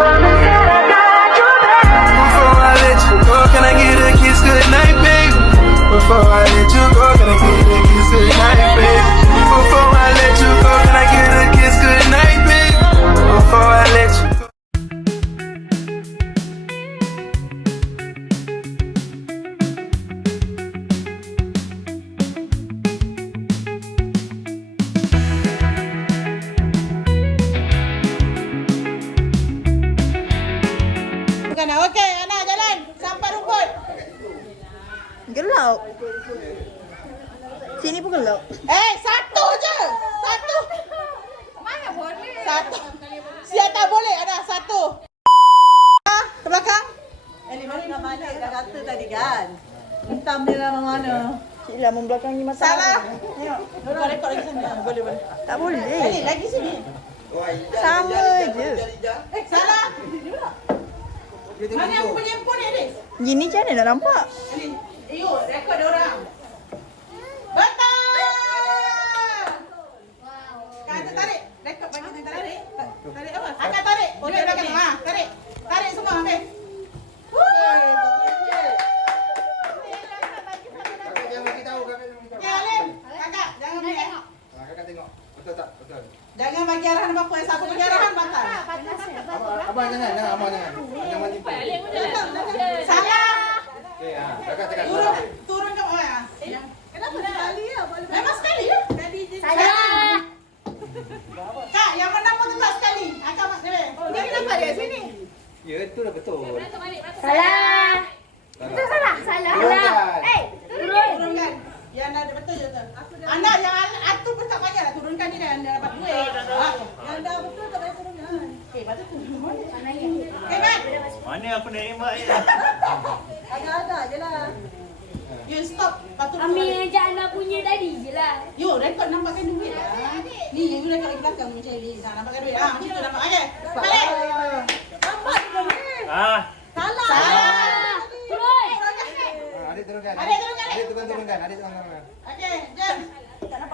Before I let you go, can I get a kiss goodnight, baby? Before I let you go, can I get a kiss goodnight, baby? Before I let you go, can I get a kiss goodnight, baby? Before I let you go. Bukan nak. Okey, anak jalan sampai rumput. Gelap. Sini pun gelap. Satu je. Satu. Mana boleh? Satu. Siap tak boleh anak satu. Ke belakang. Mana nak balik dah kata tadi kan. Hitam dia lah mana. Cik Lam membelakangi masalah. Salah. Tengok. Kau rekod lagi sini. Boleh boleh. Tak boleh. Lagi sini. Sama je. Salah. Mana aku punya handphone ni, Aris? Gini macam mana nak nampak? Rekod dia orang. Betul! Kata tarik. Rekod bagi kita tarik. Tarik apa? Angkat tarik. Oh, dia belakang. Tarik. Tarik semua, ambil. Ya, Alim. Kakak, jangan bagi. Kakak tengok. Betul tak? Betul. Jangan bagi arahan apa-apa. Siapa bagi arahan, batal. Abang jangan, abang jangan. Jangan tipu. Salah. Okey, kakak tekan. Turun ke bawah. Kenapa sekali ya? Memang sekali ya? Salah. Kak, yang menang pun tetap sekali. Akak Mas Dewi. Dia kenapa dia sini? Ya, itu dah betul. Salah. Itu salah. Salah. Turun. Turunkan. Yang anda betul je tu. Anda yang atur pun tak payahlah turunkan ni dah anda dapat duit. Yang dah betul tak payah turunkan. Patut turun. Mat. Mana aku nak emak ni? Agak-agak je lah. You stop. Patut Ambil je anak punya tadi je lah. You rekod nampakkan duit lah. Ni you rekod lagi belakang macam ni. Nampakkan duit. Macam tu nampak. Okey. Balik. Nampak je ni. Salah. Salah. Turun. Adik turunkan. Adik turunkan. Adik turunkan. Adik turunkan. Okey, jom.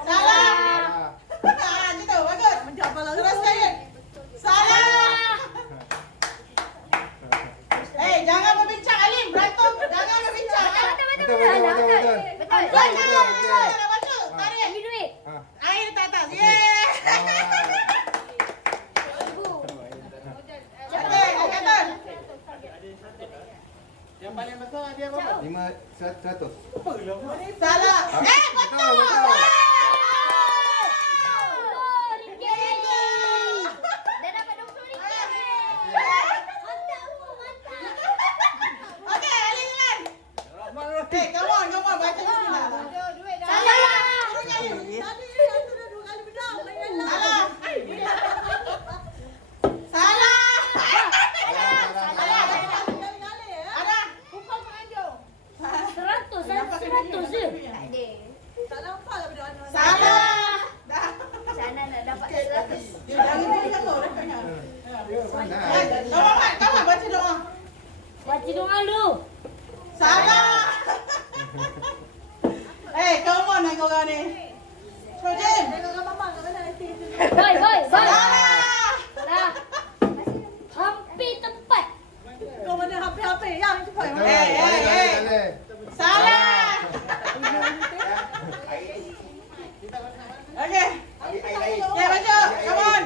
Salah. Macam tu. Bagus. Menjawab lah. Teruskan je. Salah. Jangan berbincang Alim. Berantem. Jangan berbincang. Betul, betul, betul, betul. Betul. Nak baca. Tarik. Ambil duit. Air letak atas. Yeay. Okey, angkatan. Yang paling besar dia berapa? 500. Salah. Betul, Betul. betul. Dah dapat RM20. Okey, Alim jalan. Come on. Baca bismillah. Salah. Tadi aku dah 2 kali benar. Salah. Salah. Ada. 100 je. Tak nampak lah benda mana. Salah. Dah. Sana nak dapat 100. Jangan boleh kau rekodnya. Mana? Kawan baca doa. Baca doa dulu. Salah. Come on nak korang ni. Jom. Tengok kat mama kat mana nanti. Boy. Salah. Salah. Hampir tepat. Kau mana HP. Yang cepat. Salah. Okey. Okay, baca. Come on.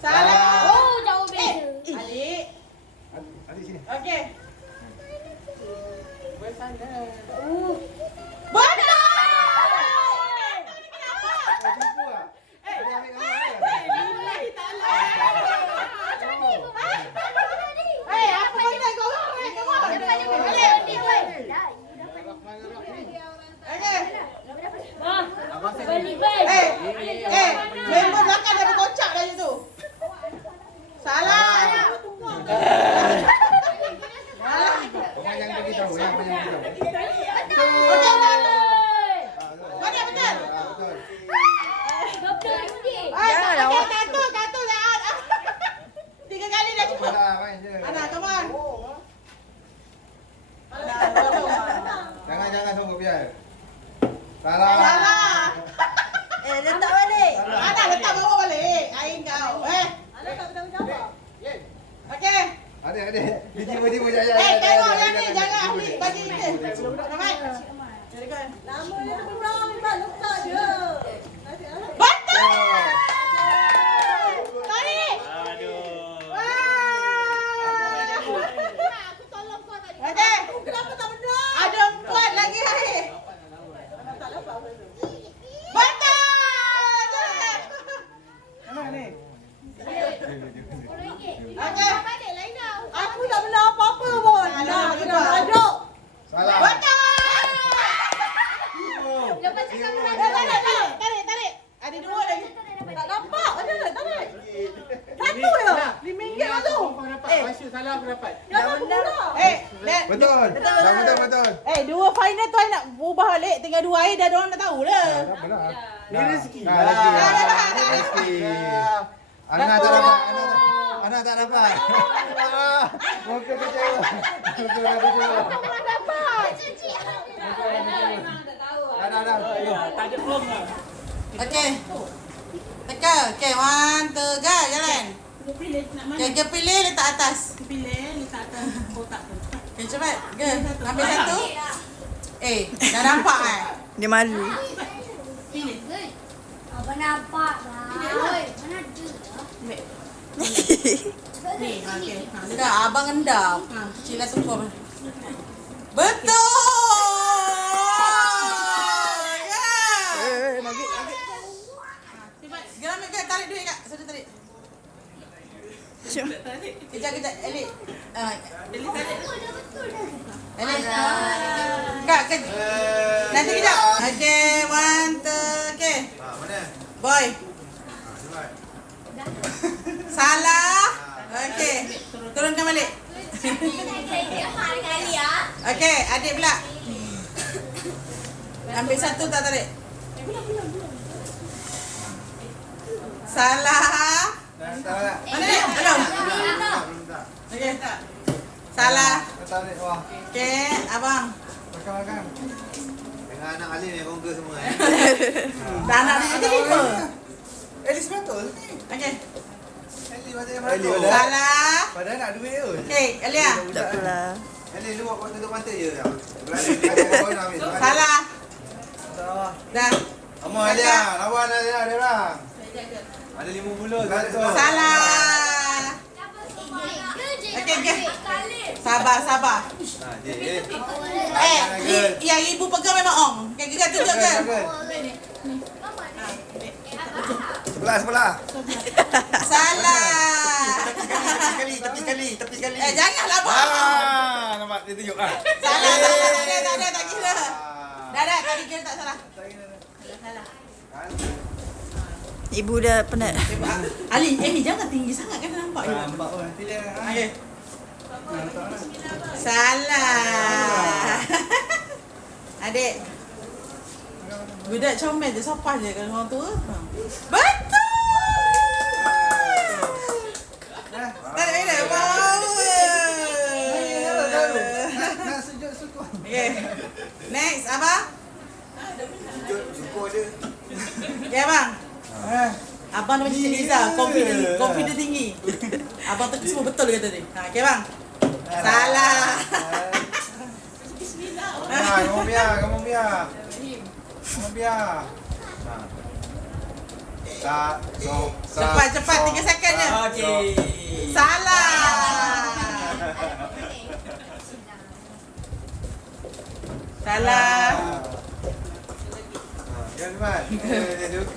Salah. Oh, jauh beza. Alik. Adik sini. Okey. Uh. Betul. Tipu ah. Dia ambil gambar dia. Billahi ta'ala. Apa benda korang ni? Come on. Okey. Balik baik. Member belakang dah berkocak dah tu. Salah. Orang yang bagi tahu, yang bagi tahu. Betul. Mana betul? Betul. RM20. Janganlah awak. Katul lah. 3 kali dah cukup. Dah main je. Ana, come on. Jangan sungguh biar. Salah. Salah. Letak balik. Ana letak bawa balik. Air kau. Ada tak boleh jawab? Ada. Dia tiba-tiba jaya. Tengok yang ni. Jangan ahli bagi ni. Ramai. Lama dia berang ni letak je. Betul! Tarik! Aku tolong kau tadi. Okey. Kenapa tak benar? Ada 4 lagi air. Tak dapat apa tu. Betul! Mana ni? Okey. Balik lain dah. Aku tak benar apa-apa pun. Salah, Nak betul. aduk. Salah. Betul! Lepas cakap berat. Tarik. Ada 2 lagi. Tak nampak. Macam mana tarik? Satu je. RM5 lah tu. Masih salah aku dapat. Yang aku pula. Betul. Betul. 2 final tu I nak ubah balik. Tinggal 2 air dah diorang dah tahu dah. Ni rezeki. Rezeki. Ana tak dapat. Ana tak dapat. Muka kecewa. Muka kecewa. Dah. Okey. Teka. Okey, 1, 2, go. Jalan. Okey, pilih letak atas. Okey, cepat. Go. Ambil satu. Dah nampak kan? Dia malu. Abang nampak dah. Oi, mana ada? Dah, abang endap. Cila tu. Betul! Lagi. Geram ke tarik duit kak. Sudah tarik. Kejap Elik. Elik tarik. Elik. Kak nanti kejap. Okey, 1, 2, okey. Mana? Boy. Salah. Okey. Turunkan balik. Kali ya. Okey, adik pula. Ambil satu tak tarik. Salah. Salah. Mana ni? Belum. Okey. Salah. Tarik wah. Okey, abang. Belakang. Dengan anak Alin yang kongga semua. Dah anak dia ada 5. Elis betul. Okey. Elis macam mana? Salah. Padahal nak duit tu. Okey, Alia. Tak apalah. Elis lu buat tutup mata je. Berani. Salah. Dah. Amal Alia, lawan Alia dia orang. Ada 50. Salah. Okey. Sabar. Yang ibu pegang memang ong. Okey, kita tunjuk ke? Sebelah. Salah. Tepi sekali. Janganlah bang. Nampak dia tunjuk Salah. Tak kira. Dah, tadi kira tak salah. Ibu dah penat. Ali, jangan tinggi sangat kan nampak. Nampak pun nanti dia. Okey. Salah. Adik. Budak comel je, sopan je kalau orang tua. Betul! Tarik bila? Power! Nak sujud syukur. Okay. Next, abang. Syukur je. Okay, abang. Abang nama Cik Liza, confident tinggi. Abang tu semua betul kata dia. Okay, bang. Salah. Kamu biar. Cepat 3 second je. Okey. Salah. Salah.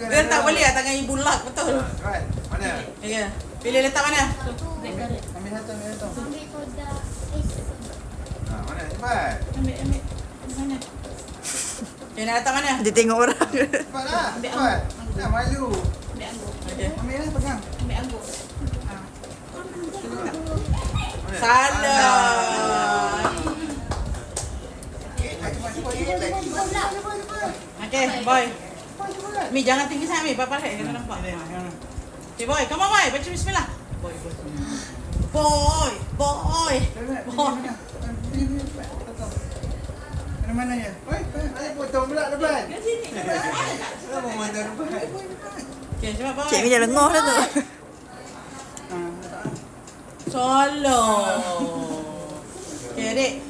Dia tak boleh lah tangan ibu lock betul. Mana? Ya. Pilih letak mana? Ambil satu. Ambil kodak. Mana? Cepat. Ambil. Mana? Okay, nak letak mana? Dia tengok orang. Cepatlah. Cepat. Dah malu. Okay. Ambil lah, pegang. Salah. Okay, boy. Mi jangan tinggi sangat Mi, papa lihat kena nampak. Okay, boy, come on boy, baca bismillah. Boy. Mana ya? Ada potong pula depan. Kat sini. Kenapa memandang depan? Okay, cepat boy. Cik Mi dah lengah dah tu. Salah. Okay, adik.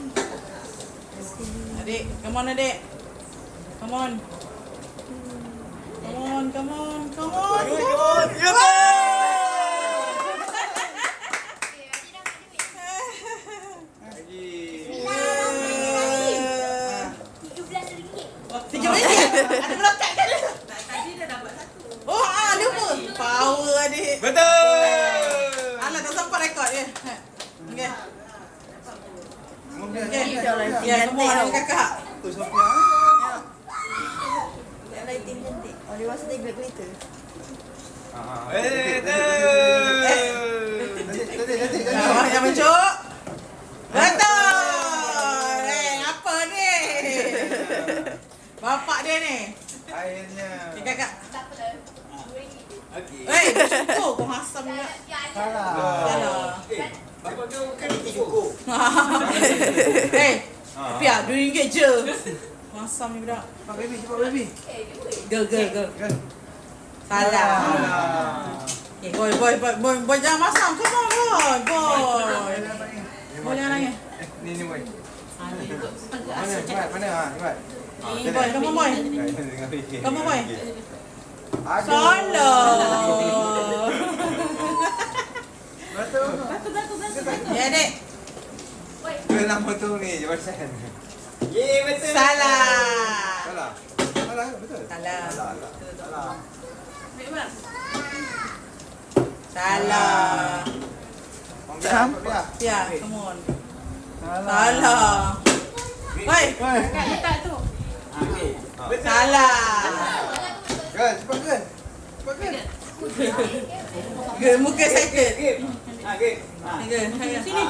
Adik, come on adik. Come on. Come on, come on, come on. Come on. Tiga minit. Ada meloncat kan? Tadi dah dapat satu. Oh, dia pun. Power adik. Betul. Alah, tak sempat rekod je. Okay. Ini dah lah. Ya, semua ada kakak. Tu Sophia. Yang lighting cantik. Oh, dia rasa dia gelap glitter. Tadi. Yang mencuk. Betul. Apa ni? Bapak dia ni. Akhirnya. Okay, kakak. Okey. Syukur kau masam juga. Salah. Salah. Bapak kau bukan cukup. Pia, RM2 je. Masam ni budak. Cepat baby. Girl. Salah. Okay, boy jangan masam. Come on, boy. Boy jangan nangis. Ni boy. Mana? Mana? Cepat. Ni boy, come on boy. Come on boy. Aduh. Salah. Betul. Ya, Dek. Dia nama tu ni jawatan. Betul. Salah. Betul. Salah. Salah. Salah. Salah. Ya, come on. Salah. Woi, salah. Cepat. Girl, muka excited. Okey. Girl, sini.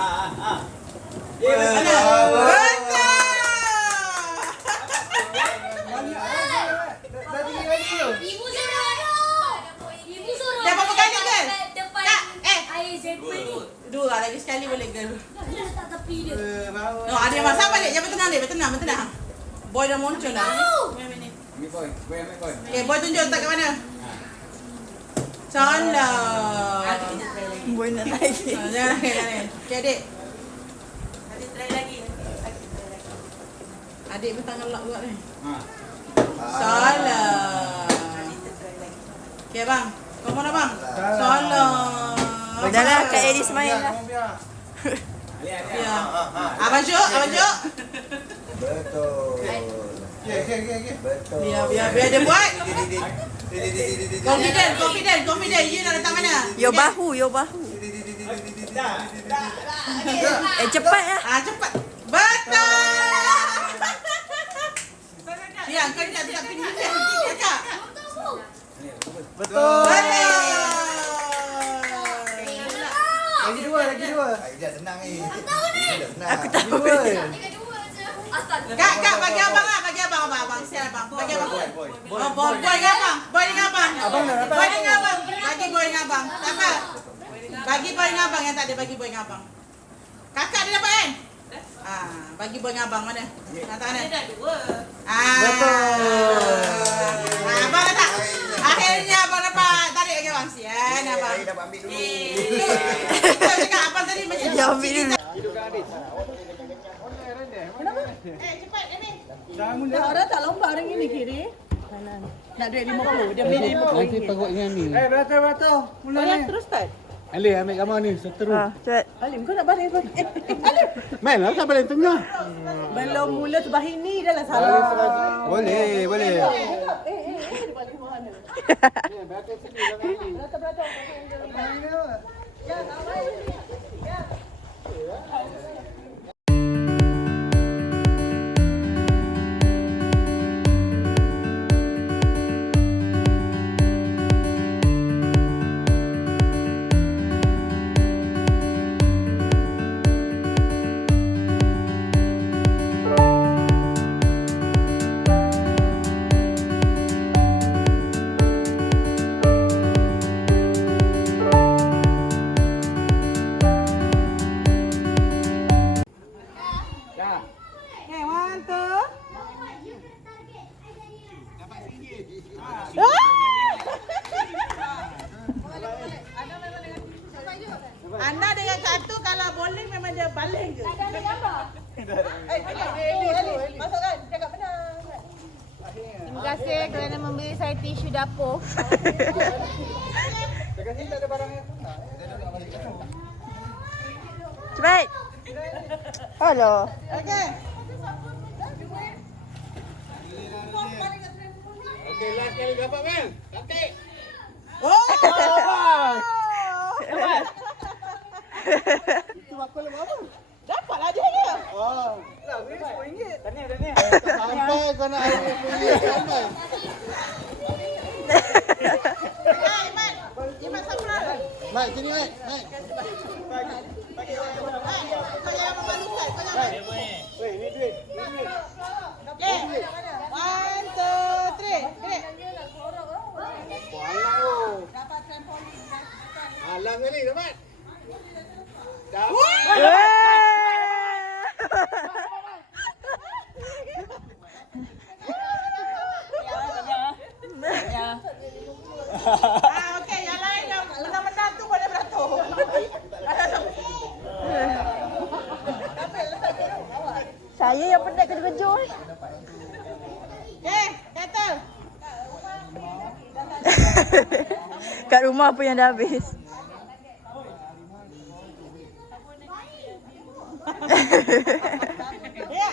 Mana? Betul. Ibu suruh. Ibu suruh. Dah berapa kali, girl? Depan Kak, air Zeppel ni. Dua lagi sekali boleh, girl. Dia letak tepi dia. No, ada yang masak balik. Jangan bertenang, Dek. Bertenang. Boy dah muncul dah. Boy. Okay, boy tunjuk tak kat mana. Salah. Boy nak naik. Jangan. Okay, adik. Adik petang gelak buat ni. Salah. Okay, abang. Kau mana, bang? Salah. Dah lah, Kak Eddie main lah. Ya. Abang Syuk. Betul. Betul. Biar dia buat. Confident. You nak letak mana? Yo bahu. Cepat lah. Cepat. Betul. Ya, kau nak tetap pindah. Kakak. Betul. Lagi dua. Dah senang ni. Aku tahu. Kak, bagi abang lah. Bagi abang. Siap abang. Bagi abang. Boy dengan abang. Boy dengan abang. Bagi boy dengan abang. Siapa? Bagi boy dengan abang yang tak ada. Bagi boy dengan abang. Kakak dia dapat kan? Bagi boy dengan abang mana? Letak mana? Dia dah dua. Betul. Abang letak. Akhirnya abang dapat. Tarik bagi abang. Sian abang. Dapat ambil dulu. Kau cakap abang tadi macam Dia ambil dulu. cepat ni. Orang tak lomba hari ni kiri. Nak duit 50. Dia beli 50. Nanti perut yang ni. Beratur. Mula Orang ni. terus start. Alih ambil gambar ni seterus. Cepat. Alim kau nak baling pun. Alim. Main lah sampai paling tengah. Belum mula sebahin ni dah lah salah. Boleh. Dia balik mana? Beratur. Ya, tak baik. Datuk kalau bowling memang dia baling je. Ada gambar. Eli, masukkan. Cakap benar. Terima kasih kerana memberi saya tisu dapur. Dekat sini tak ada barang yang punah. Cepat. Hello. Okey. Okey, last kali dapat kan? Cantik. Oh! Itu aku lepas apa? Dapatlah dia dia. Oh. Lah, ni RM10. Tanya. Sampai kau nak RM10 sampai. Iman. Iman Safran. Mat, sini Mat. Mat. Kau jangan memalukan. Kau jangan. Weh, ni duit. Okey. 1, 2, 3. Gerak. Alang tu. Alang kali dapat. Okey, yang lain yang menang-menang tu boleh beratur. Saya yang penat kerja-kerja ni. Okey, settle. Kat rumah pun yang dah habis. Ya.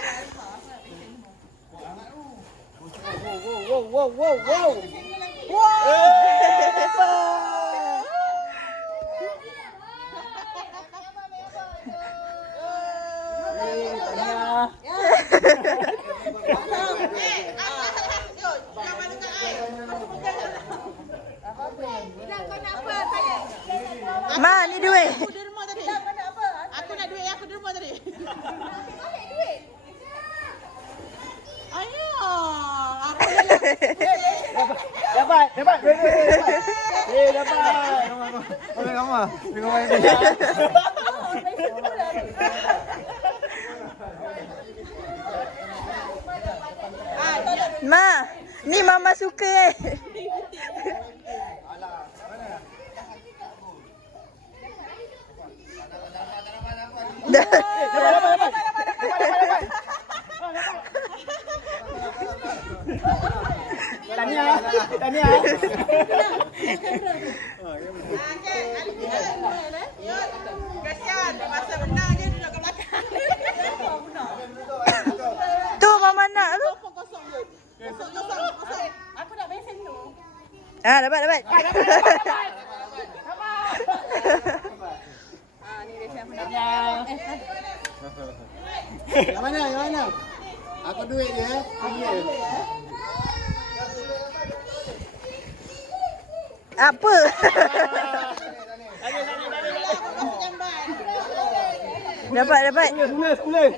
Ma, ni duit. Aku di rumah tadi. Aku nak duit yang aku di rumah tadi. Ayo. Aku Dapat. Dapat. Ambil gambar. Tengok main dia. Ma, ni mama suka Tahniah. kasihan. Masa menang dia duduk kat belakang. Tu mama nak tu. Kosong je. Kosong. Aku nak besen tu. Ah, dapat. Yang mana? Aku duit je. Apa? Dapat. Sepuluh.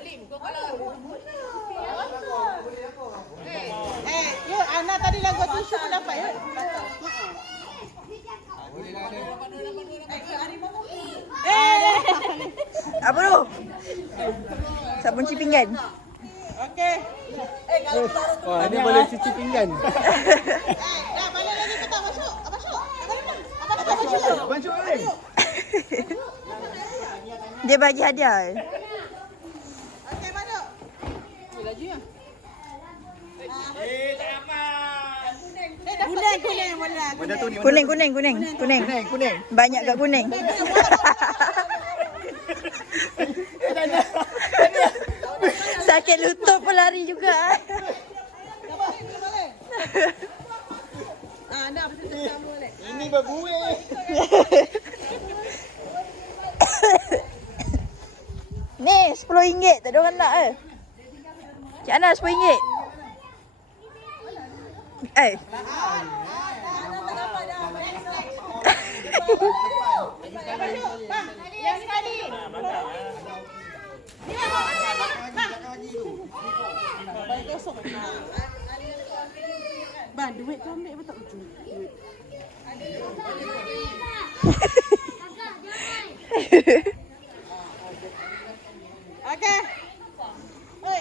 Yuk, Ana tadi lagu tisu pun dapat ya. Apa tu? Sabun cuci pinggan. Okey. Oh, ni boleh cuci pinggan. Dah balik lagi ke tak masuk? Masuk. Abang masuk. Masuk ni. Dia bagi hadiah. Okey, masuk. Laju ya? Kuning boleh lah. Benda tu ni. Kuning. Banyak kat kuning. Sakit lutut pun lari juga. Anda betul tak boleh. Ini berbuih. Ni RM10 tak ada orang nak ke? Cik Ana RM10. Yang tadi. Balik kosong. Bang, duit kau ambil apa tak lucu? Duit. Okey. Oi.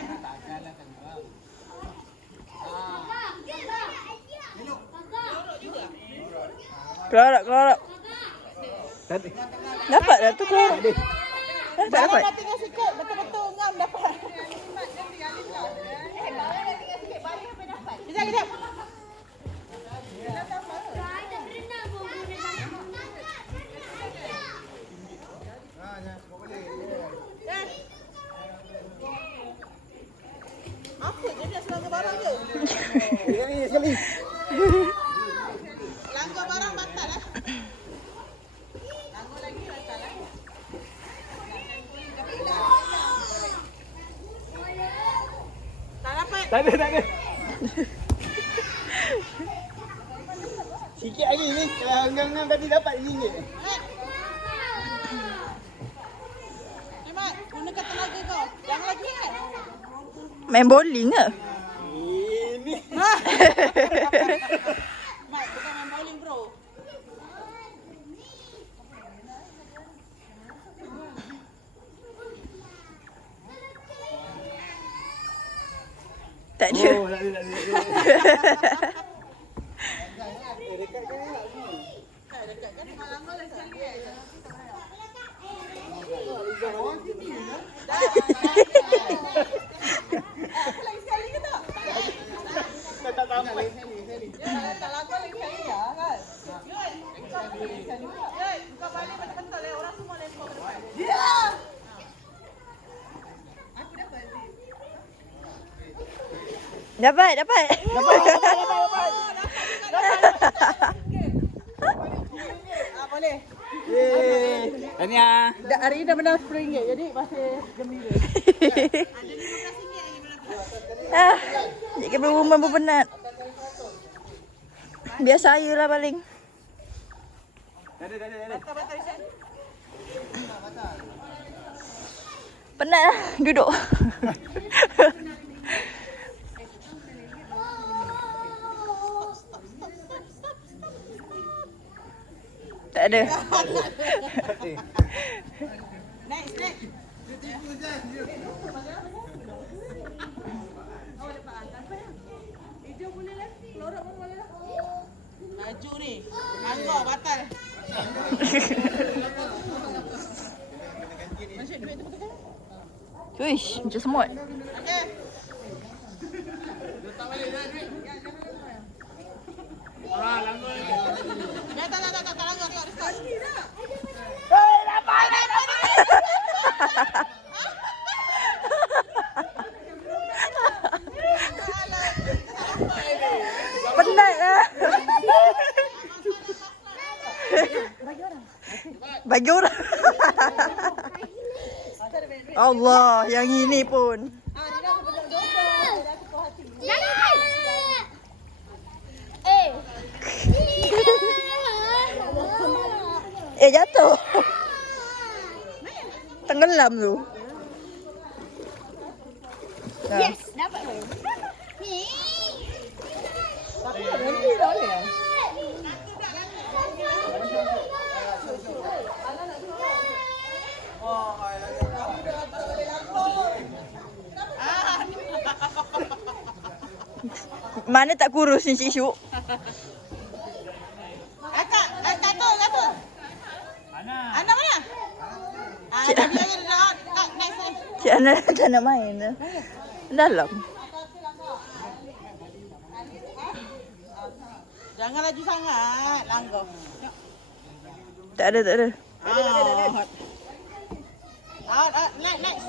Kelorak. Dapat dah tu kelorak. Tak dapat. Dah tinggal sikit. Betul-betul ngam dapat. Kejap, kejap. Saya tak berenang pun berenang. Apa je dia selanggar barang je? Sekali. Langgar barang batal lah. Langgar lagi batal lah. Tak dapat. Tak ada. Sikit lagi ni. Kalau ngam-ngam tadi dapat RM1. Mat, gunakan tenaga kau. Jangan lagi kan? Main bowling ke? Ini. Mat, bukan main bowling bro. Tak ada. Oh, tak ada. Dekat kan dengan langgar lagi sekali kan? Aku lagi sekali ke tak? Tak tahu. Tak langgar lagi sekali lah kan? Yul, buka balik betul-betul lah. Orang semua lempar ke depan. Dapat. Boleh. Tahniah. Hari ini dah menang RM10 jadi masih gembira. Jadi berumah berpenat. Biar saya lah paling. Penat lah duduk. Tak ada. Next. Laju ni. Langgar batal. Masih duit tu betul kan? Wish, macam semut. Okey. Tak langgar tengok dekat. Penat lah. Bagi orang. Allah, yang ini pun. Jangan! Jatuh. Tenggelam tu. Yes, dapat tu. Tapi berhenti dah boleh. Mana tak kurus ni Cik Syuk? Akak tu. Ana mana? Cik Dia next ni. Cik Ana tak nak main dah. Dalam. Jangan laju sangat, langgar. Tak ada. Out, next.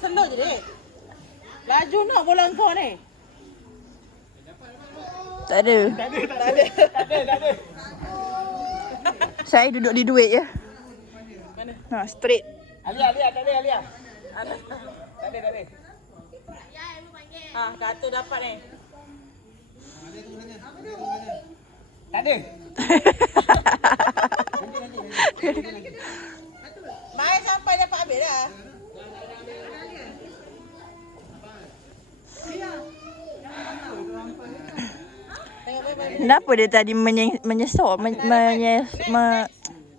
Slow je dek. Laju nak bola kau ni. Tak ada. Saya duduk di duit je. Mana? Ha, straight. Alia, tak ada. Tak ada. Kata dapat ni. Tak ada. Main sampai dapat habis dah. Kenapa dia tadi menyesal?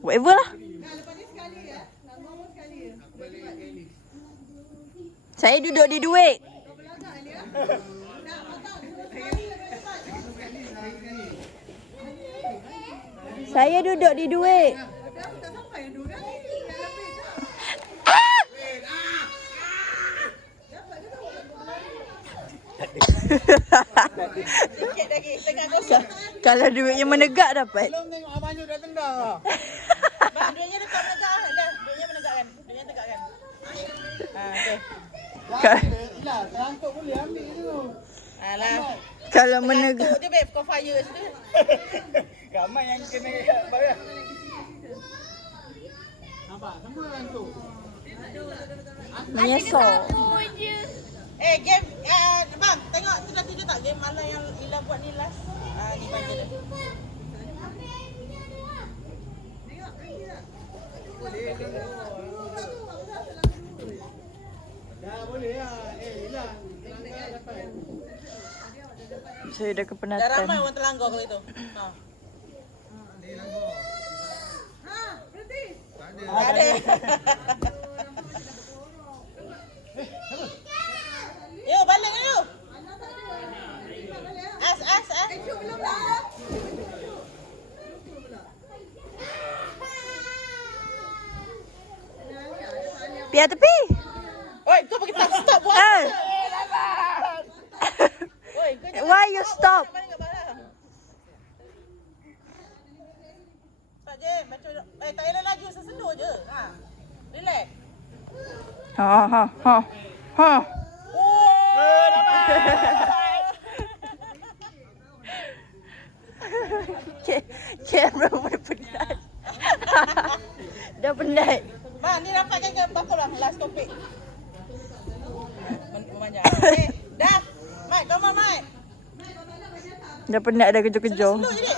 Whatever lah. Saya duduk di duit. Saya duduk di duit. Sikit lagi, tengah kosong. Kalau duitnya menegak dapat. Belum tengok Abang Ju dah tendang. Bang, duitnya dekat menegak. Dah, duitnya menegak kan? Duitnya tegak kan? Okey. Lah, terangkut boleh ambil tu. Alah. Kalau menegak. Mengantuk je, babe. Kau fire situ. Ramai yang kena bayar. Nampak? Semua rantuk. Menyesal. Game. Bang, tengok sudah tidur tak? Game mana yang Ila buat ni last? Ni baca dia. Dah boleh lah. Hilang. Dapat. Saya dah Dah kepenatan. ramai orang terlanggar kalau itu. Tak ada. Yo, balik dulu. As. Biar tepi. Oi, kau pergi tak stop buat. Eh. Oi, kau jangan Why you stop? balik kat barang. Tak je, macam tak payah laju sesendur je. Relax. Ha. Kamera pun penat. Dah penat. Bang, ni dapatkan ke berapa lah last topik? Memanjang. Dah. Mike, come on, Mike. Dah penat dah kejar-kejar. Slow je,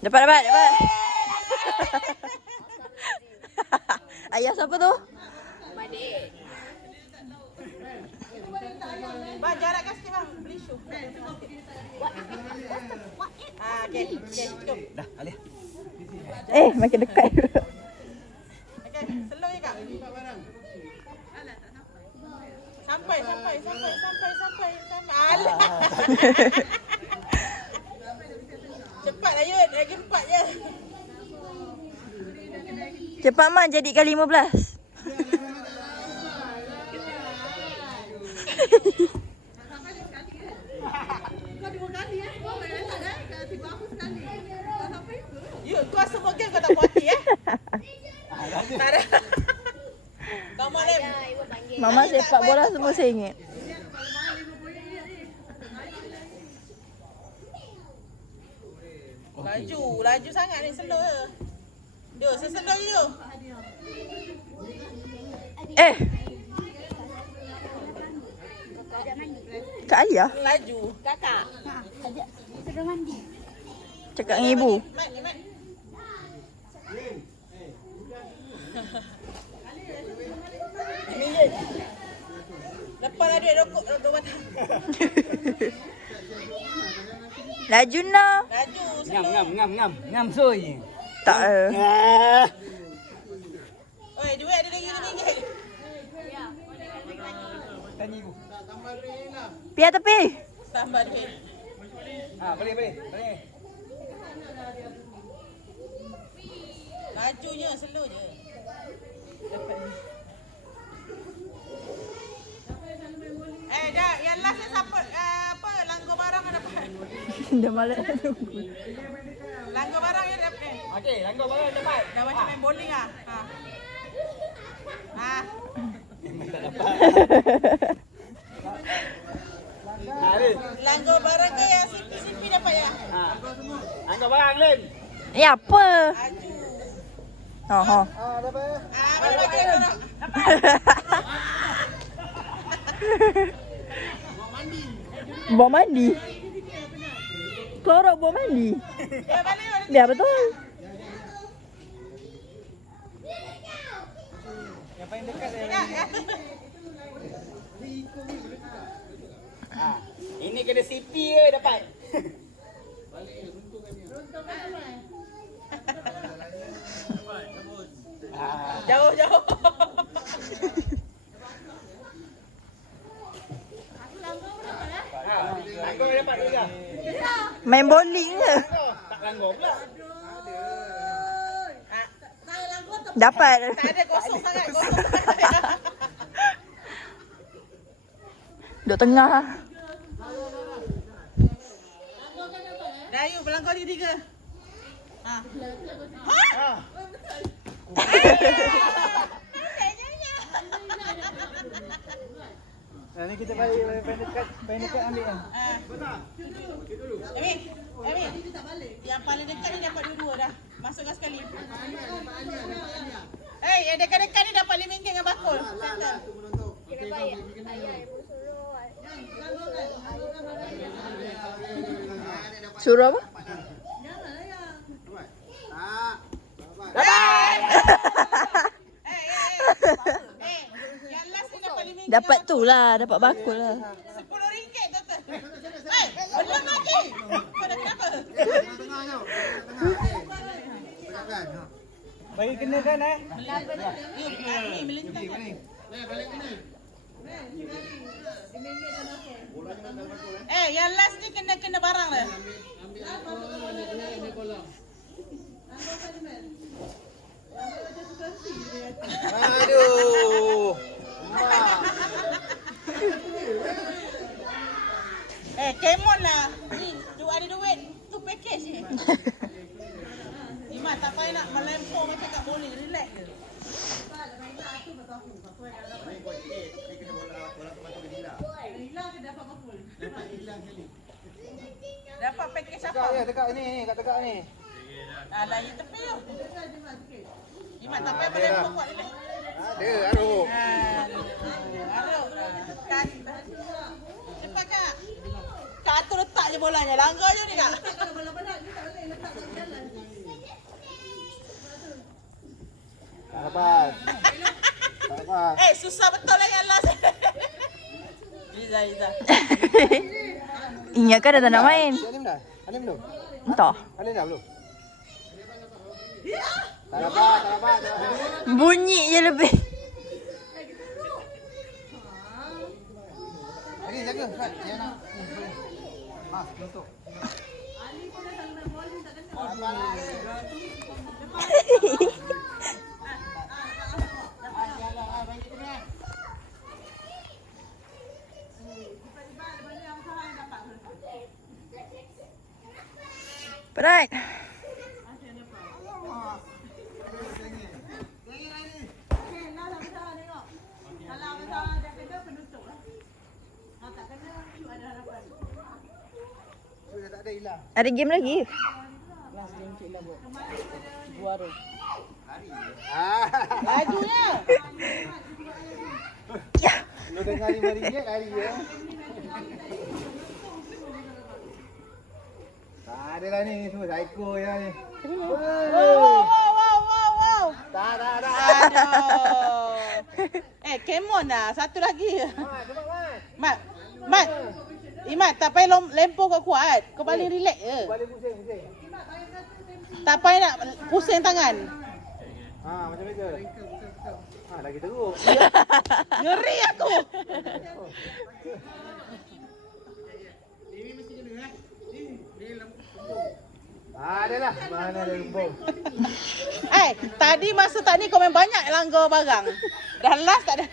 Dapat. Ayah siapa tu? Bang, jarakkan sikit bang. Beli shoe. Okey, cukup. Dah, Alia. Makin dekat. Okey, slow je kak. Sampai. Alah. Cepatlah Yun, lagi 4 je. Cepat Man, jadikan 15. Yun, kau semua game kau tak puas hati Tak ada. Kamu Lem. Mama sepak bola semua saya ingat. Laju sangat ni, slow je. Yo, slow je. Kak Alia Laju. Kakak. Sudah mandi. cakap dengan ibu. Mat. Lepas lah duit rokok batang. Laju nak. Laju, slow. Ngam soy. Tak. Oi, duit ada lagi RM5. Tanya ibu. Biar tepi. Tambah duit. Boleh. Lajunya, slow je. Dapat ni. Dah, yang last ni siapa? Langgar barang yang dapat. Dah malas nak tunggu. Langgar barang yang dapat. Okey, langgar barang dapat. Dah macam main bowling ah. Tak dapat. Langgar barang ke yang simpi dapat ya? Langgar barang Len. Ni apa? Laju. Ha. Dapat. Mana bagi orang? Bawa mandi. Klorok bawa mandi. Ya, balik. Biar betul. Yang paling dekat saya. Ini kena CP je dapat. Jauh. Langgar Main bowling ke? Dapat. Tak ada kosong sangat, kosong sangat. Duduk tengah. Dayu, belangkau ni 3. Ha. Ha? Ni kita balik pendekat ambil kan. Amin. Yang paling dekat ni dapat 2 dah. Masukkan sekali. Yang dekat-dekat ni dapat RM5 dengan bakul. Settle. Suruh apa? Yang last ni dapat RM5. Dapat tu lah, dapat bakul lah. RM10 total. Belum lagi. Kau dah kenapa? Bagi kena kan Ni melintang. Yang last ni kena barang dah. Aduh. Kemon lah. Ni ada duit tu package ni. Iman tak payah nak melempar macam kat bowling, relax je. Dapat package apa? Dekat ni, kat tegak ni. Alah, you tepi tu. Iman tak payah melempar kuat relax. Ada, aduh. Aduh. Cepat kak. Kak atur letak je bolanya. Langgar je ni kak. Tak lepas. Tak lepas. Susah betul lah yang last. Liza. Ingat kan dah tak nak main? Alim dah? Alim belum? Entah. Alim dah belum? Tak dapat. Bunyi je lebih. Alim jaga. Fat. Dia nak. Tutup. Berat. Tak ada hilang. Ada game lagi? Lajunya. Lu dengar RM5 lari ya. Tak ada lah ni semua psycho ya ni. Wow. Tak. Aduh. Kemon dah. Satu lagi. Mat. Mat. Imat, tak payah lempar kuat-kuat. Kau balik relax je. Balik pusing. Tak payah nak pusing tangan. Macam biasa. Lagi teruk. Ngeri aku. Adalah. Mana ada lumbung. Tadi masa tak ni kau main banyak langgar barang. Dah last tak ada.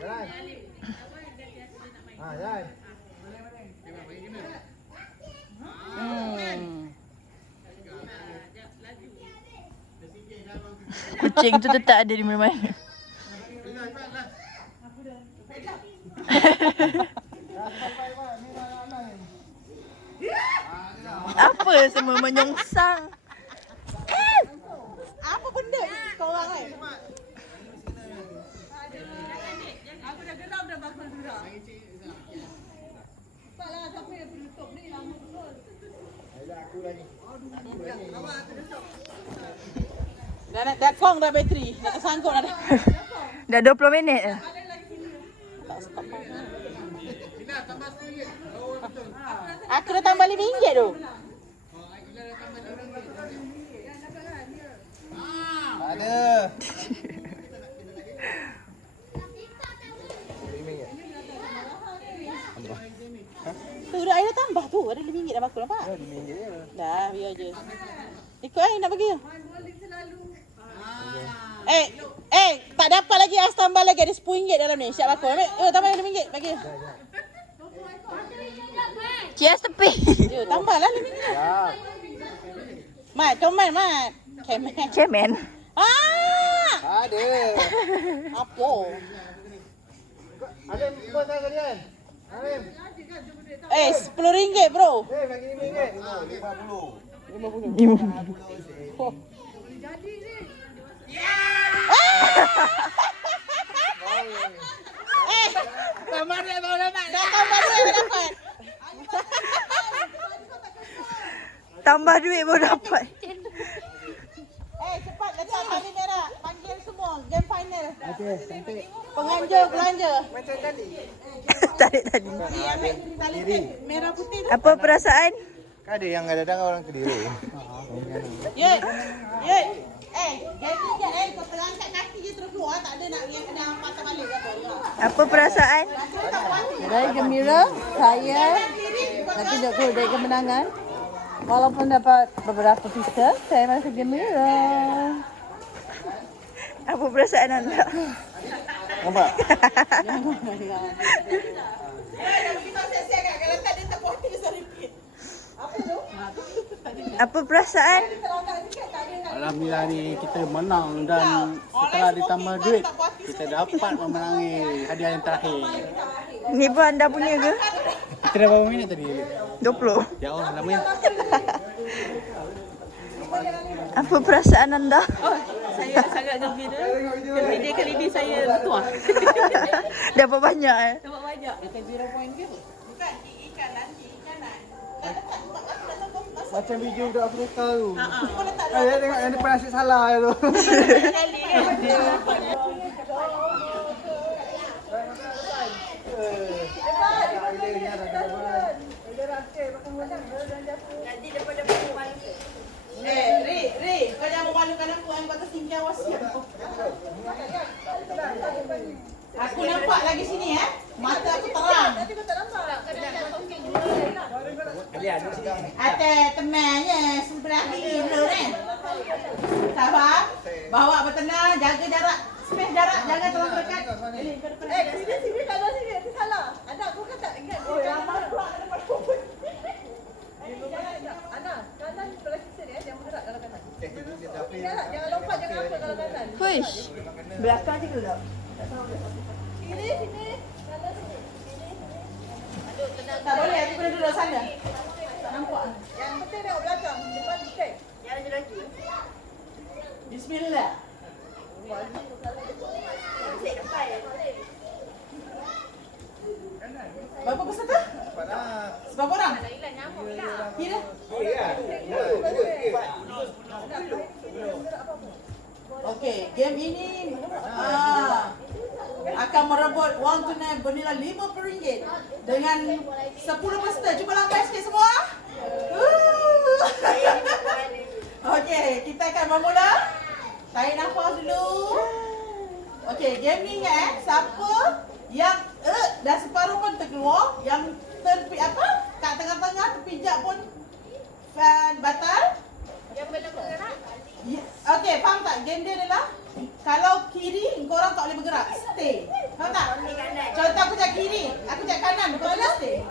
Jalan. Jalan. Kucing tu tetap ada di mana-mana. Apa semua menyongsang? Apa benda ni kau orang ni? Aku dah geram dah bakul sudah. Taklah siapa yang penutup ni lama betul. Aku lah ni. Dah kong dah bateri. Dah tersangkut dah. Dah 20 minit dah. Aku dah tambah RM5 tu. Ada. RM5. Tu dah air dah tambah tu. Ada RM5 dah bakul nampak? RM5 je. Dah, biar je. Ikut air nak bagi. Tak dapat lagi Ais tambah lagi. Ada RM10 dalam ni. Siap bakul. Ambil. Tambah RM5. Bagi. Cheers tepi. Tambahlah RM5. Mat, komen Mat. Cemen. Ada. Apa? Alim, bos saya kalian. Alim. RM10 bro. Bagi RM5. Tambah duit baru dapat. Dah tambah duit baru dapat. Tambah duit baru dapat. Cepat letak tali merah. Panggil semua. Game final. Okey, cantik. Penganjur belanja. Macam tadi. Tarik tadi. Ambil tali merah putih tu. Apa perasaan? Kan ada yang kadang-kadang orang Kediri. Ye. Game ni je. Kau terangkat kaki je terus keluar. Tak ada nak yang kena patah balik ke apa. Apa perasaan? Saya gembira, saya nak tunjukkan dari kemenangan. Walaupun dapat beberapa pizza, saya masih gembira. Apa perasaan anda? Nampak? Apa perasaan? Alhamdulillah ni kita menang dan setelah ditambah duit kita dapat memenangi hadiah yang terakhir. Ni pun anda punya ke? Kita dah berapa minit tadi? 20. Ya Allah, lama ya. Apa perasaan anda? Saya sangat gembira. Video kali ni saya bertuah. Dapat banyak Dapat banyak. Dekat 0 point ke? Bukan, di ikanan. Macam video budak Afrika tu. Cuma letak Saya tengok yang depan asyik salah tu. kali kan. Ri, kau jangan memalukan aku yang kata tinggi awas siap. Aku nampak lagi sini mata aku terang. Ada temannya sebelah kiri dulu kan. Sabar, bawa bertenang, jaga jarak, space jarak, jangan terlalu dekat. Sini, kalau sini, nanti salah. Anak, kau kan tak ingat. Oh, Ramai pula ada depan kubur. Anak, kanan sebelah kita ni, jangan bergerak dalam kanan. Jangan lompat, jangan apa dalam kanan. Huish. Belakang je gelap. Sini, sini. Kanan sini. Tak boleh, aku kena duduk sana. Tak nampak. Yang penting tengok belakang, depan step. Yang ada lagi. Bismillah. Berapa peserta? Berapa orang? Kira? Okey, game ini akan merebut wang tunai bernilai RM50 dengan 10 peserta. Cuba lambai sikit semua. Okey, kita akan bermula. Tarik nafas dulu. Okey, game ni siapa yang dah separuh pun terkeluar, yang kat tengah-tengah terpijak pun batal. Yang belum bergerak. Okey, faham tak? Game dia adalah kalau kiri, korang tak boleh bergerak. Stay. Faham tak? Contoh aku cakap kiri, aku cakap kanan, korang stay.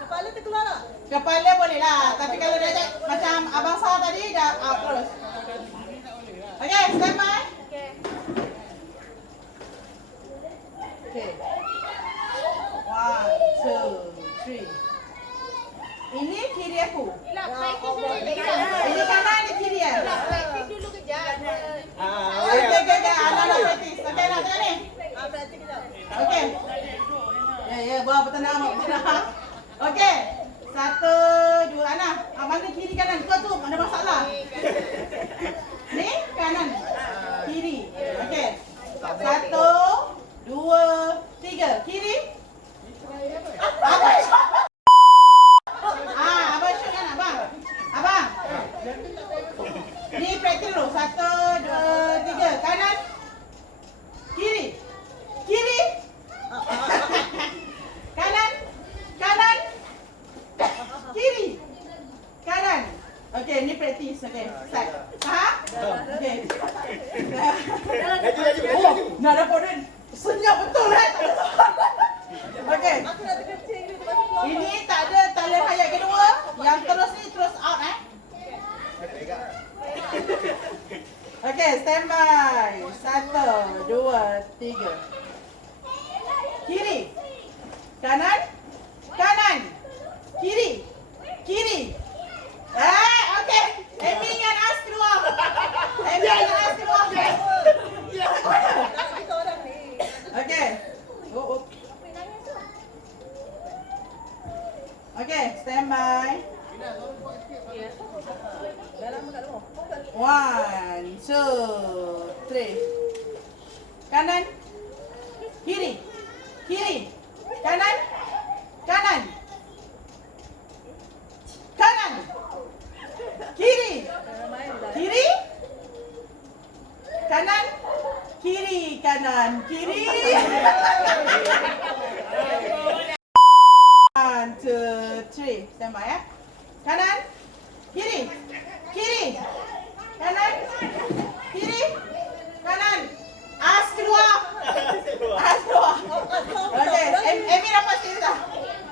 Kepala terkeluar tak? Kepala boleh lah. Tapi kalau dia cakap macam Abang Sah tadi, dah terus. Okey, stand by. Okay. 1, 2, 3. Ini kiri aku. Ini kanan, ini kiri ya. dulu kejap. Okey. Anak praktis. Okey, nak tengok ni. Okey. Ya, buat bertenang. Okey. 1, 2, Ana. Mana kiri kanan? Kau tu ada masalah. Ni kanan. Kiri. Okey. 1, 2, 3. Kiri. Abang shoot kan abang? Abang. Ni praktis dulu. 1, 2, 3. Kanan. Kiri. Kiri. Kanan. practice. Okay, start. Faham? Okay. Nak dapat dia senyap betul Okay. Ini tak ada talian hayat kedua. Yang terus ni terus out Okay, stand by. 1, 2, 3. Kiri. Kanan. Kanan. Kiri. Kiri. Okay. Amy dengan As keluar. Amy dengan As keluar. Okay. Okay, stand by. 1, 2, 3. Kanan. Kiri. Kiri. Kanan. Kanan. Kanan. Kiri. Kiri. Kanan. Kiri. Kanan. Kiri. 1, 2, 3. Stand by ya. Kanan. Kiri. Kiri. Kanan. Kiri. Kanan. As keluar. As keluar. Okay. Amy dapat sini dah.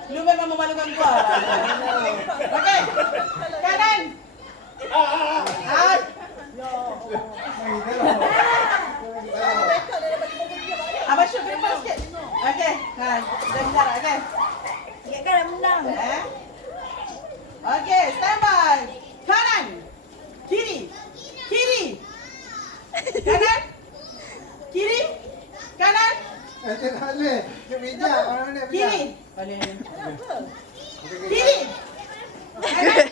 Lu memang memalukan gua. Okay. Kanan. Out. Abang shoot ke depan sikit. Okay. Nah, dengar okay. Dia kan dah menang. Okay, stand by. Kanan. Kiri. Kiri. Kanan. Kiri. Kanan. Tak boleh. Dia bijak. Orang mana bijak? Kiri. Boleh. Kiri. Kanan.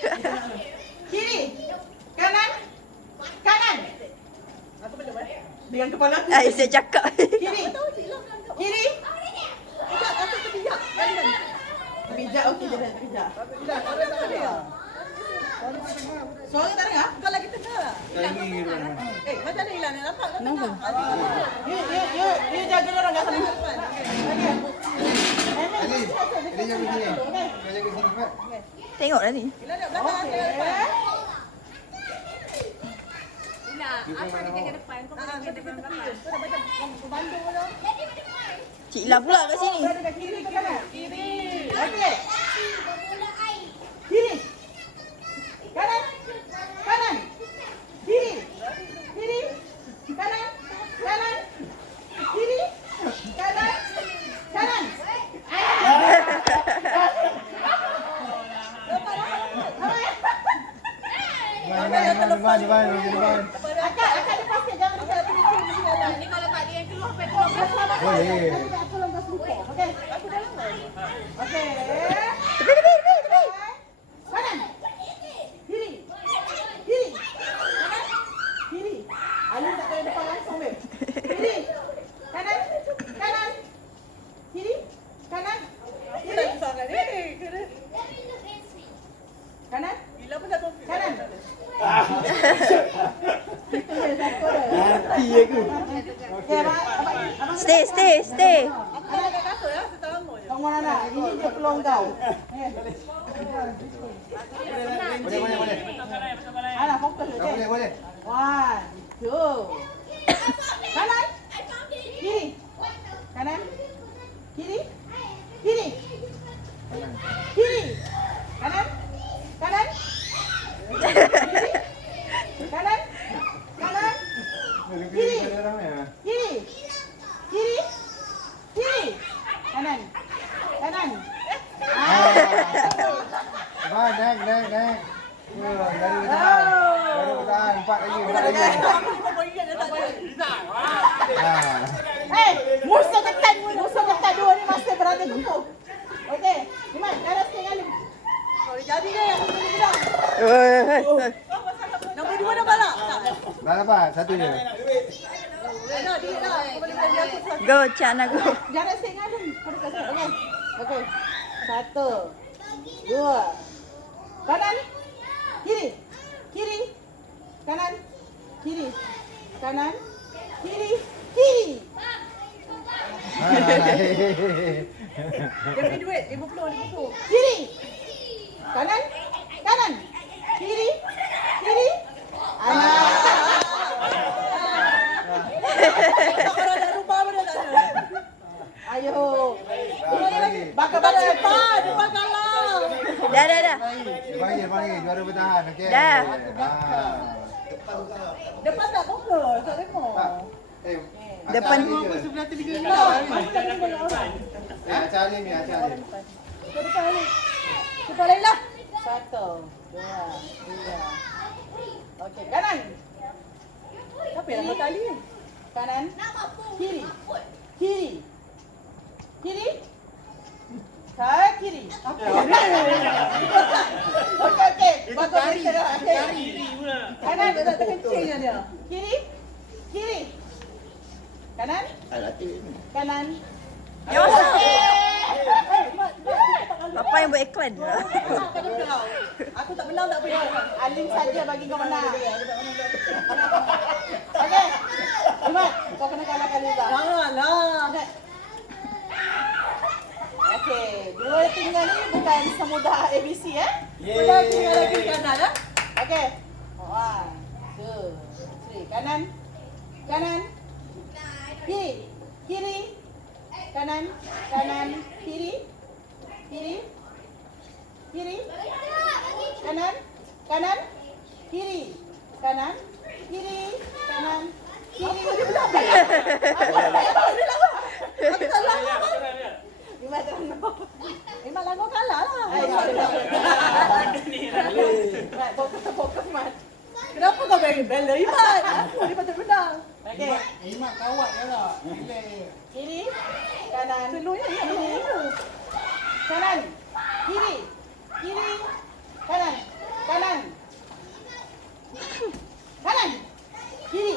Kiri. Kanan. Kanan. Dengan kepala aku. Saya cakap. Kiri. Kiri. Bijak okey je dah bijak. Suara tak dengar? Kau lagi tengah. Ini mana? Macam mana hilang? Nampak tak? You jaga orang kat sana. Ali, Ali jaga sini. Kau jaga sini, Pak. Tengoklah ni. Hilang dah belakang. Apa dia ke depan? Kau pergi ke depan belakang. Kau dah macam komando lah. Cik Ila pula kat sini. Dekat kiri ke kanan? Kiri. Okey. Kiri. Kanan. Kanan. Kiri. Kiri. Kanan. Kanan. Kiri. Kanan. Kanan. Depan. Akak lepas sikit jangan dekat pintu mesti dalam. Ni kalau tak dia yang keluar petrol. Boleh. Aku lompat lupa. Okey. Okey. Tepi. Kanan. Kiri. Kiri. Kanan. Kiri. Alin tak kena depan langsung weh. Kiri. Kanan. Kanan. Kiri. Kanan. Kiri. Sangat ni. Kanan. Hilang pun dah konflik. Kanan. Hati aku. Okey, abang Stay. Aku dah kasut ya, setahun mo. Kau mana nak? Ini dia peluang kau. Boleh. Alah, fokus okey. Boleh. 1, 2. Kanan. Kiri. Kanan. Kiri. Kiri. Kiri. Kanan. Kanan. Kiri. Kanan. Kanan. Kiri. Kiri. Kiri. Kiri. Kanan. Kanan. Naik. Garu tahan. 4 lagi. Musuh ketat dua ni masih berada kukuh. Okey, Iman, darah sikit kali. Jadi dia yang aku bilang. Nombor 2 dah balak. Tak. Dah dapat. Satu je. Dah dia dah. Aku boleh bagi aku satu. Go, Cana go. Darah sikit kali. Pada kasut, okey. Okey. 1, 2. Kanan. Kiri. Kiri. Kanan. Kiri. Kanan. Kiri. Kiri. Dia beri duit 50. Kiri. Kanan. Kanan. Kiri. Kiri. Depan kalah. Dah. Panggil. Juara bertahan, okey? Dah. Depan tak fokus. Tak tengok. Depan. Sebelah tu dia. Acah Alim ni, Acah Alim. Depan Alim. Depan Laila. 1, 2, 3. Okey, kanan. Siapa yang nak tali? Kanan. Kiri. Kiri. Kiri. Kiri. Okey. Bagus kiri pula. Kanan tak kencing dia. Kiri. Kanan. Kanan. Ya Allah. Apa yang buat iklan? Aku tak menang tak boleh. Alim saja bagi kau menang. Okey. Imat, kau kena kalahkan Liza. Janganlah. Okey, dua tinggal ni bukan semudah ABC ya. Dah tinggal lagi kanan ah. Okey. 1, 2, 3. Kanan. Kiri. Kanan. Kiri. Kanan. Kiri. Imat lagu kalah lah. Fokus Mat. Kenapa kau bela Imat? Dia patut menang. Okey. Imat kawat dia lah. Kiri. Kanan. Seluruhnya Kiri. Kanan. Kiri. Kanan. Kiri.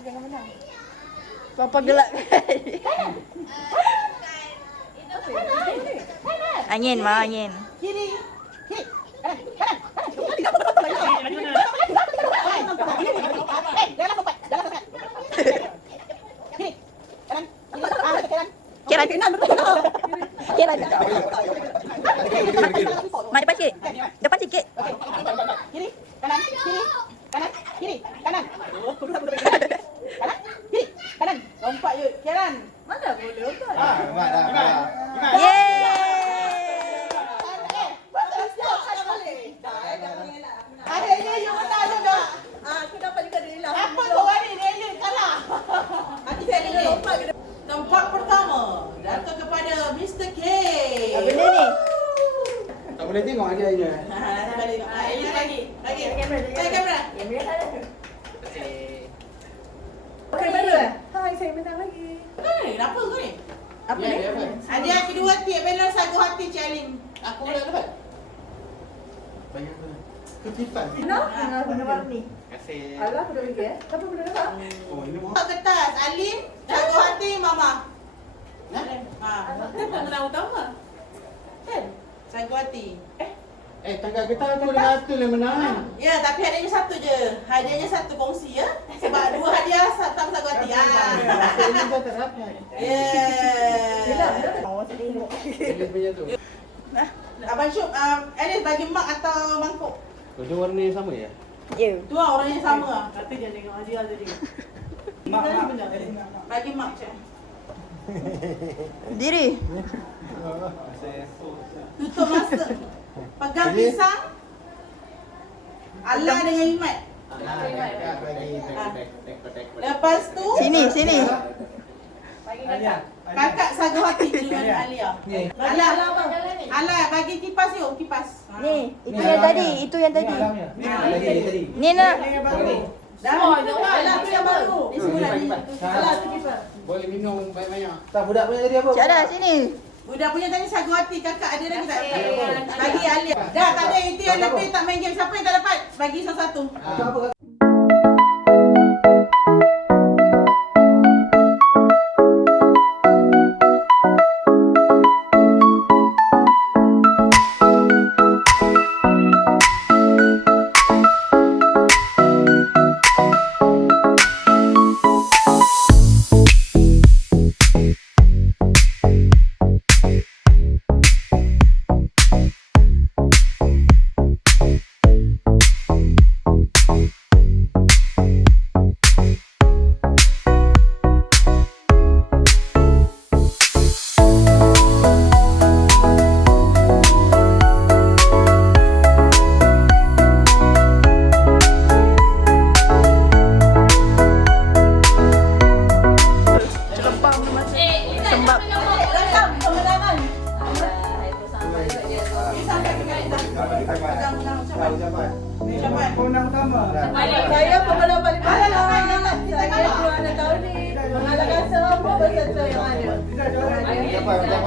Jangan menang. Papa gelak. Angin, angin. Kiri. Kanan. Jangan lompat. Kiri. Kanan. Kiran. Mak depan sikit. Depan sikit. Kiri. Kanan. Kanan. Lompat je. Kiran. Mana boleh lompat? Mat dah. Yeay. Akhirnya you menang juga. Aku dapat juga dia lah. Apa kau ni? Dia kalah. Nanti saya kena lompat ke Tempat pertama datang kepada Mr. K. Apa benda ni? Tak boleh tengok hadiahnya. Lagi. Kamera. kamera. Hai, saya menang lagi. Kenapa kau ni? Apa ni? Hadiah kedua tiap balon sagu hati Cik Alim. Aku dah dapat. Bagi apa? Ketipan. Menang? Menang warni. Terima kasih. Alah, aku dah bagi Siapa pun dah dapat? Oh, ini mau. Kertas Alim, sagu hati Mama. Kita menang utama. Kan? Sagu hati. Tangga getah tu dengan Atul yang menang. Ya, tapi hadiahnya satu je. Hadiahnya satu kongsi ya. Sebab dua hadiah satu sagu hati. Ini dah tak dapat. Ini punya tu. Abang Syuk, Alice bagi mak atau mangkuk? Dia warna yang sama ya? Ya. Tu lah orang yang sama. Tapi jangan tengok hadiah tadi. Bagi mak je. Diri. Tutup masa. Pegang pisang. Allah dengan Imat. Lepas tu Sini. kakak sagu hati dengan Alia. Alah bagi kipas yuk, kipas. Ni, itu yang tadi. Ni nak. Dah. Alah tu yang baru. Ni semua dah ni. Alah tu kipas. Boleh minum banyak-banyak. Tak budak punya tadi apa? Cik Ada, sini. Budak punya tadi sagu hati, kakak ada lagi tak? Bagi Alia. Dah tak ada, itu yang lebih tak main game. Siapa yang tak dapat? Bagi satu-satu. Apa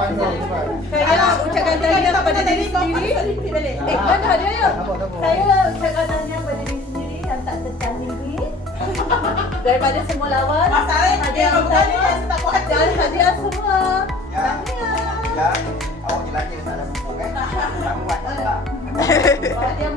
Saya nak ucapkan tahniah kepada diri sendiri. Mana hadiahnya? Saya ucapkan tahniah kepada diri sendiri yang tak tertandingi. Daripada semua lawan. Masalahnya hadiah dia bukan dia utama tak puas hati. dan hadiah semua. Ya. Tahniah. Ya, awak jelajah tak ada buku kan? Tak buat tak. Hadiah